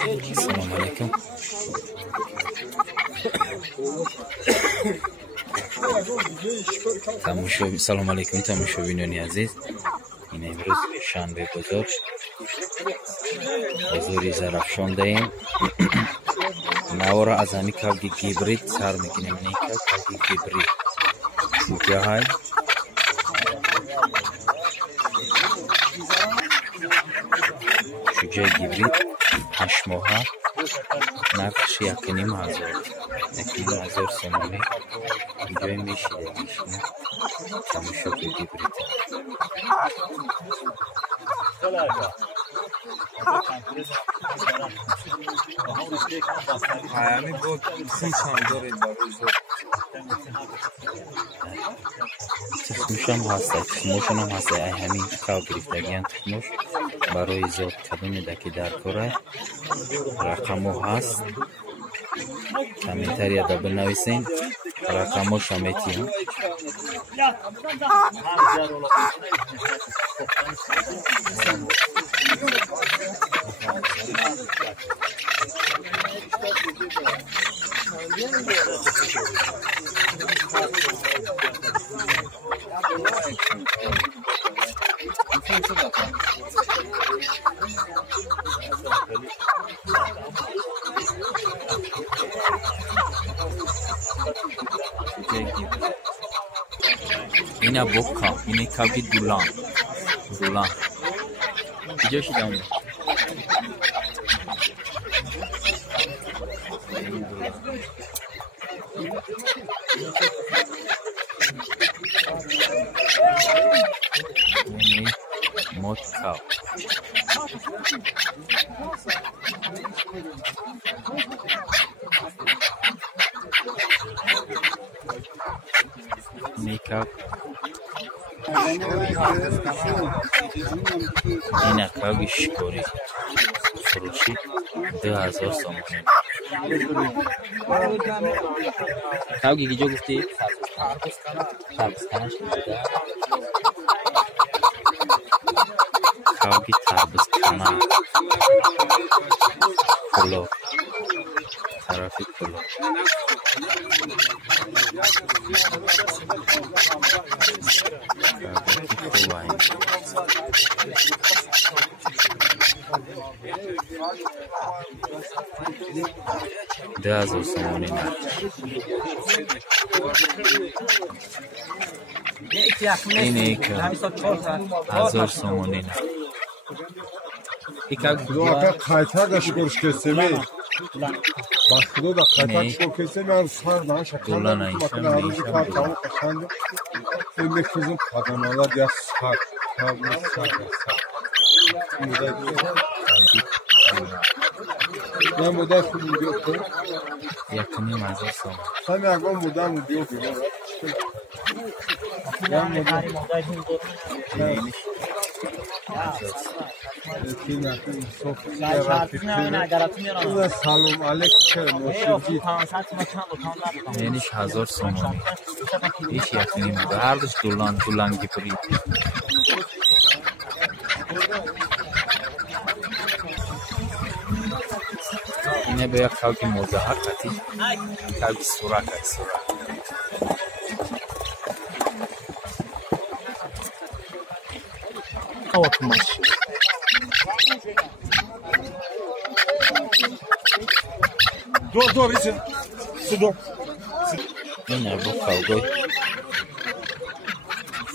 السلام عليكم. سلام علیکم تماشاگران عزیز. این امروز شنبه بزرگ بزرگی زرافشانده ایم. نوارا از همی کبگی گیبرید سر میگیریم. این کبگی گیبرید شوکه های شوکه گیبرید 8 ماه نرخش 1,500 سومانی. ویدیوی میشیده تماشا گیبرید. همی بود تخمش هم دارید تخمش هم هسته. تخمشون هم هسته. همین کاو گرفتگیان تخمش برای زود کدوم دکی در کره رقمو هست. کامنتاری دا بنویسین. رقمو شمیتی اینا بکا. اینه کبگی دولان اینجا شیدم اینه موت کاو. میکاپ این کاوی شکاری فروشی 2,000 سومانی. کاوی کی جو گفتی؟ تربسکنه شده. کاوی تربسکنه کلو طرفی کلو ده سومانی نه. اینه که 1,000 سومانی نه. Doğa kaytargaş görüş kesemi. Başkıda da kaytargaş görüş kesemi yani sardan şakanlar bakın aracı kartavı kaşandı. Emek kızım kadanalar ya sar. Ne model film yok mu? Yakını mazur son. Sen ya bu model mi diyor ki? Ya model. سلام علیکم. یعنیش 1,000 سومانی. هیچ یکنی نبود. هر دوش دولان گیبرید. اینه به یک کاوی موزهاتی. کاوی سوراک. Bakmış. Dur izin. Dur. اینه با کاوی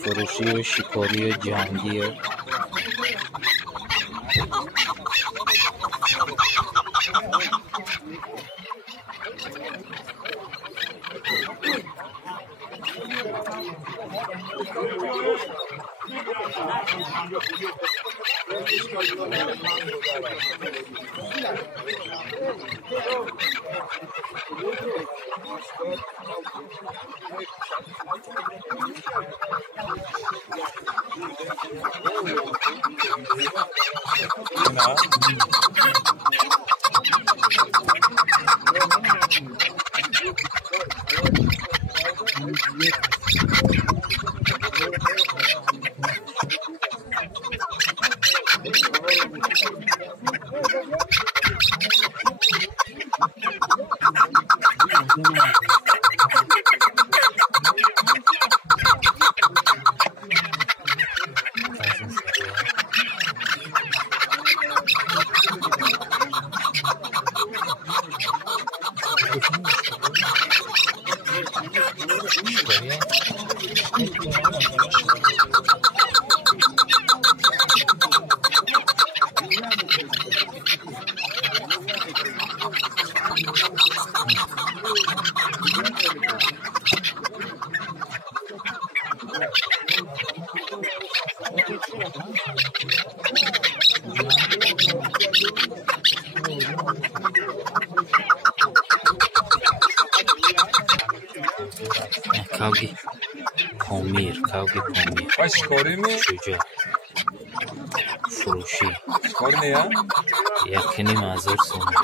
فروشی و شکاری و جهانگی و کاوی پامیر باش کاری می شجاع فروشی کاری نیا یکنی معذور سومی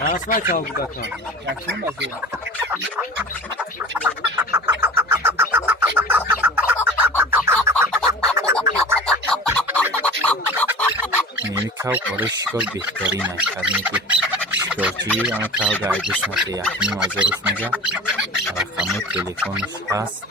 Asma çaldı bakın. Yakın basıyor. یعنی کاو برای شکار بهترین است همین که شکارچی اما کاو گایده سمت یکنی معذور سنجا رقم تلفنش هست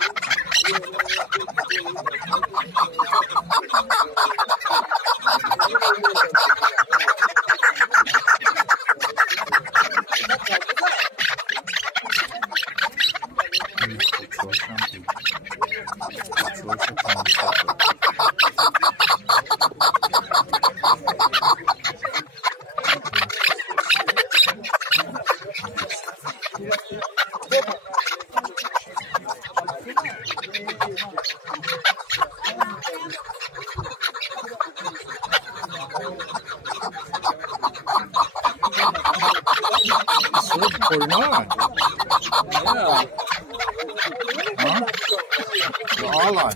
koyma Allah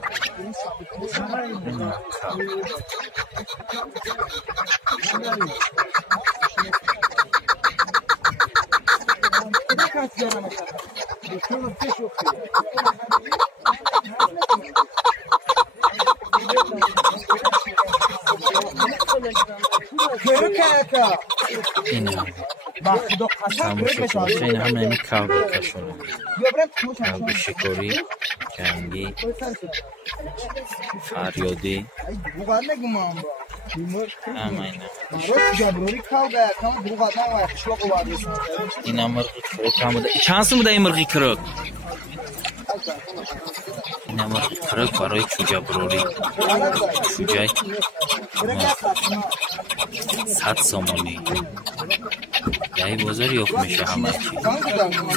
خاموش باشه این همه این کاو بکشونه کاو شکاری جنگی فریادی همه این هم مرغی کرک هم بوده چند سو بوده این مرغی کرک این هم مرغی کرک برای چوجه بروری چوجه 100 سومونی یعنی بازار یوک میشه همه چی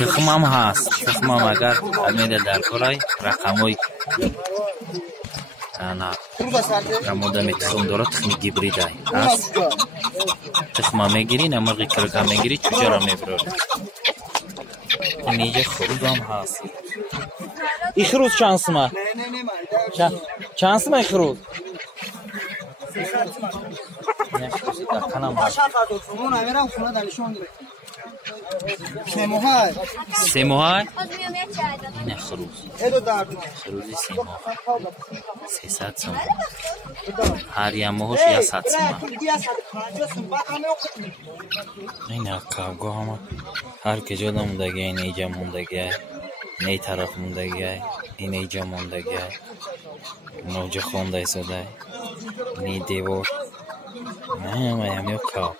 تخم هم هست تخم هم اگر امیده در کارای رقم های رموده می تخم داره تخم گیبرید هست تخم هم میگیری نمرغی کرک هم میگیری چوجه را میبرور این اینجا خروز هم هست ای خروز چند سمه؟ چند سمه ای خروز؟ نه خروزی در کنم هست سه ماه این خروز خروزی 3 ماه 300 سوم هر یه ماهش 100 سوم این کاوگاه هم هر کجا موندگی این ایجا موندگی این طرف موندگی این ایجا موندگی نوجه خونده سوده این دیوار همه همیو کاو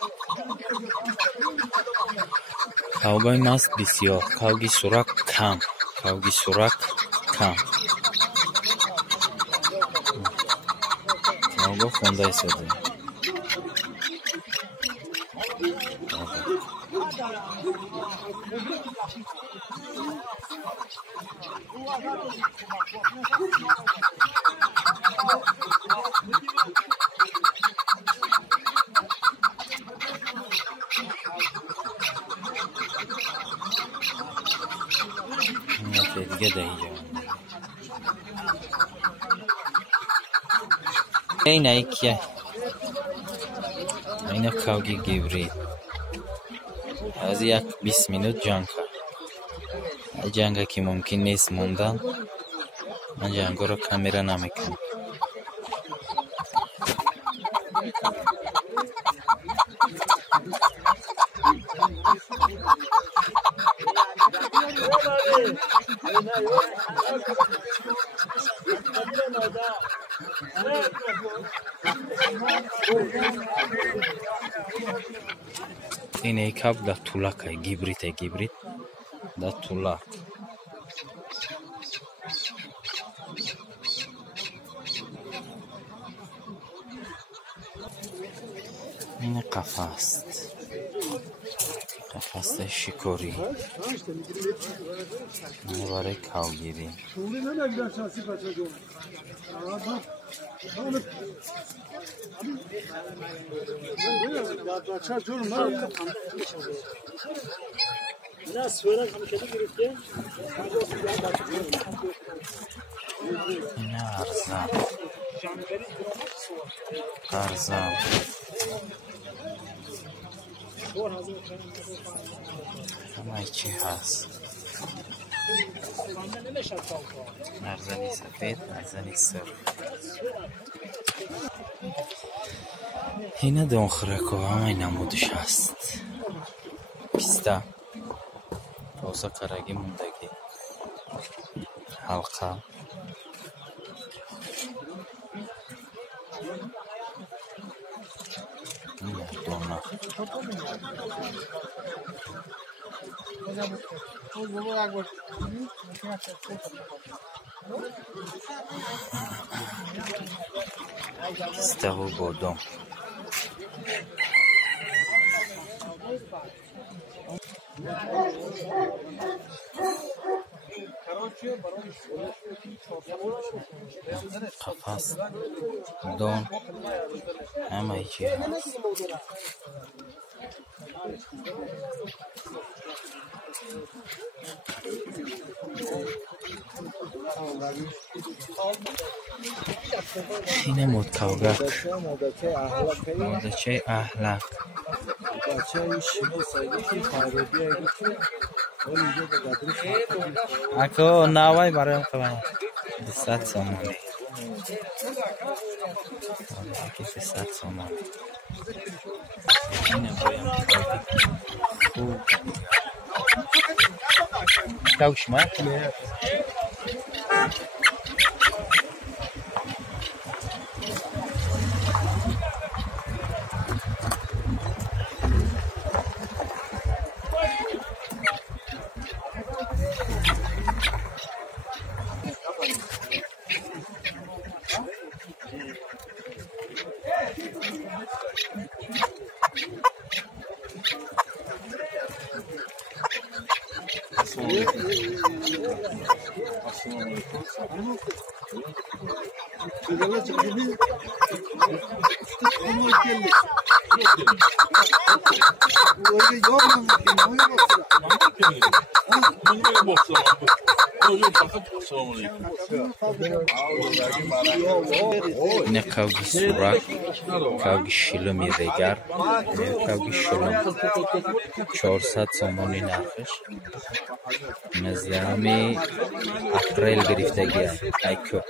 کاوگای ماست بسیار کاوگی سرک کم کاوگا خونده سوده دیگه ده اینجا این ایکیه این کاوگی گیبرید از یک 20 minut جنگ کرد جنگ که ممکن نیست موندن من جنگ رو کامیرا نمیکنم این ای کاب در طولک های گیبریت در طولک این قفس شکاری برای کاوگیری. این ارزم همه چی هست. ارزنی سفید، ارزنی سرخ. اینه دونخرکو همه نمودش هست. پیستا تازه قرگی موندگی حلقه دونه پیستا و بادام قفس دون همه چی هست. اینه متکاوگک مادچه احلق اکو نوای برای خواهم 200 سامانی 300 سامانی. اینه بایم خوب کاوش ما اینه کاوگی سوراک کاوگی شلم یدگر کاوگی شلم 400 سامانی نرخش مزدهمی اپریل گرفتگی ایکو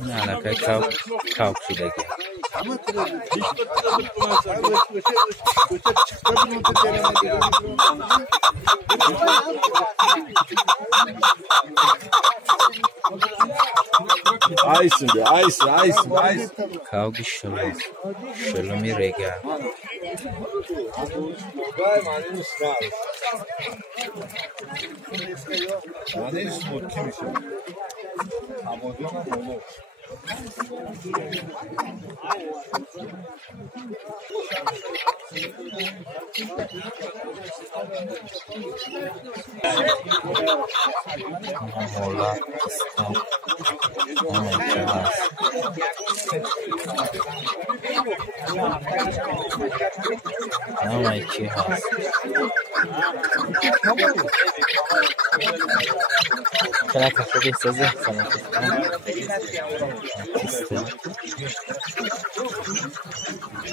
این علاقه کاوگ شدگی Aysun. Kavgi şölümü rega. Hola. Ama iki has. Kana kafe sözü sana.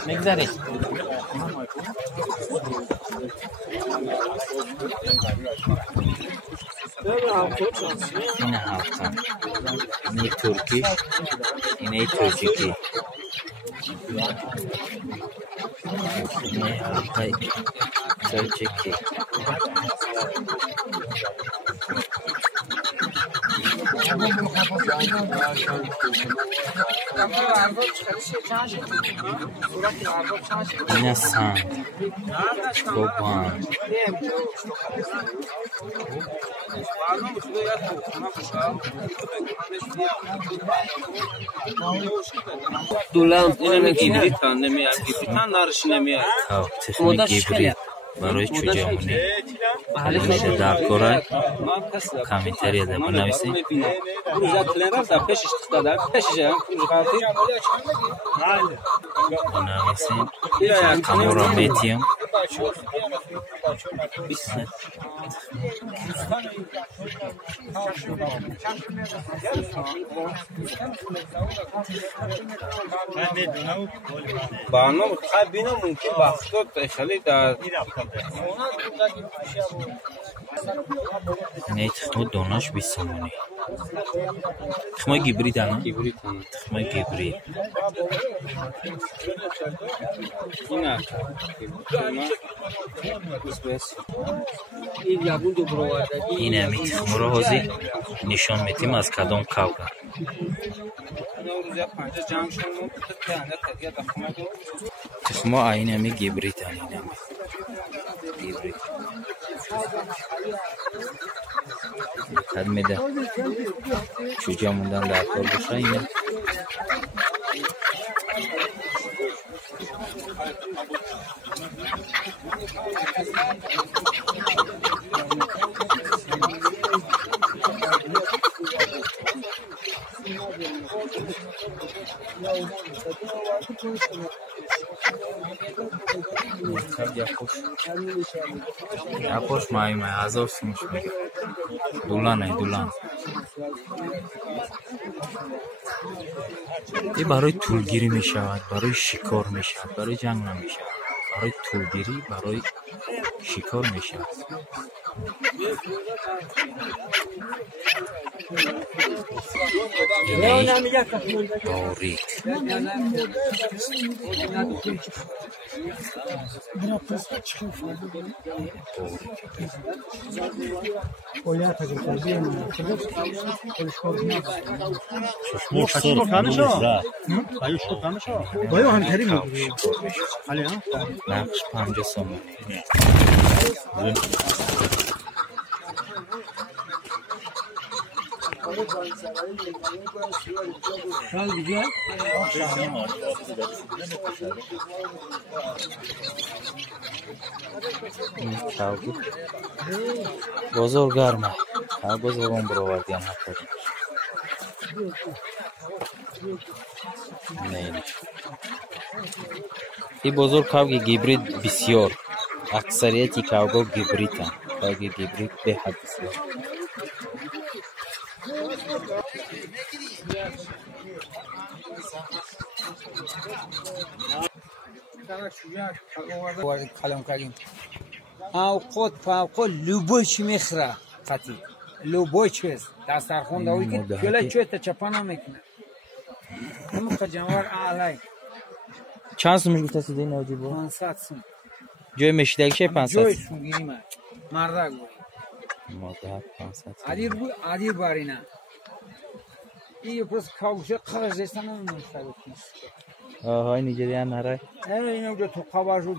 Ne güzel. Yine halka. Yine Turkish. Yine Türkçe. Yine halka. Türkçe. این سند خوبان دولم اینم گیبریتان نمیاد گیبریتان نارش نمیاد تخم گیبری برای چوجامونی میشه در کارای کامنتری ده بنویسید روزا کلنر دا پیشش دادن پیشش خاطر بنویسید کامورا میتیم بانو خبینا ممکن وقت خیلی در نه تخم دوناش 20 سومونی تخم گیبری دانا تخم گیبری این همی تخم رو حاضی نشان میتیم از کدام کاوگا تخم این همی گیبری تن این همی گیبری دقت میده چوجه موندن در کار باشه اینه یکوش مای 1000 سومش میگه دولان این برای طولگیری میشود برای شکار میشود برای جنگ نمیشود برای طولگیری برای شکار میشود باریک نقش 50 سوم بزرگ گرمه هر بزرگم برآوردیم حتی نه این بزرگ کاوگی گیبرید بسیار اکثریتی کاوگا گیبریدن کاوگی گیبرید به حد بسیار کلام کردیم اوقات فوق لوبوش میخره قطعی لوبوش است دسترخوان داوی که کله چوت چپانا میکنه همون جوار علی چند سوم میگوسته سیده این آجی با 500 سوم جای مشتری شه 500 جای سوم گیریم مرده گوی مادر 500 عدیر بارینه این پس کاوشه قرض دستن هم نمیشته آهای نیجریان نرای این اونجا تو قواجو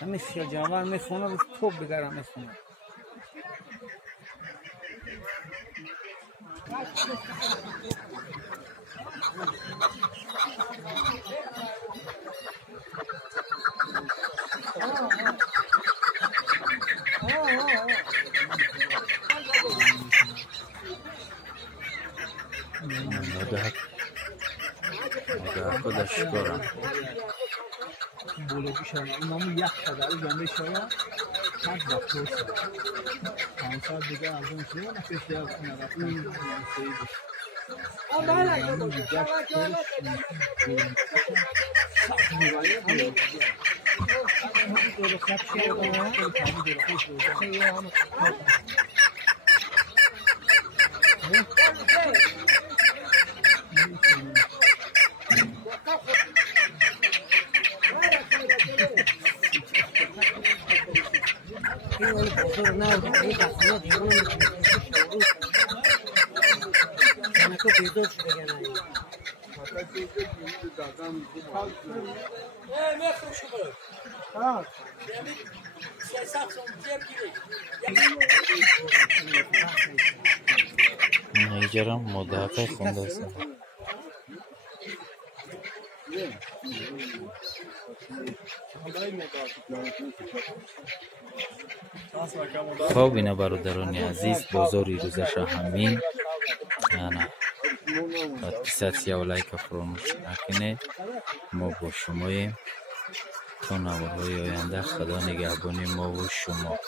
همه فیل جوار میخونه رو توب بگرم میخونه مادر خودش کارم بوله بیشتر اینامو یک شده رو جنبه شاید چند وقت روشد 500 دیگه از اون شده نفش دیگه نرفتن نکو بیدار شده گنایی اینجا مدافع خونده است خب اینا برادران عزیز بازاری روز شاهمین نه 230 لایک فراموش نکنید ما با شماییم تا نوارهای آینده خدا نگهبان ما و شما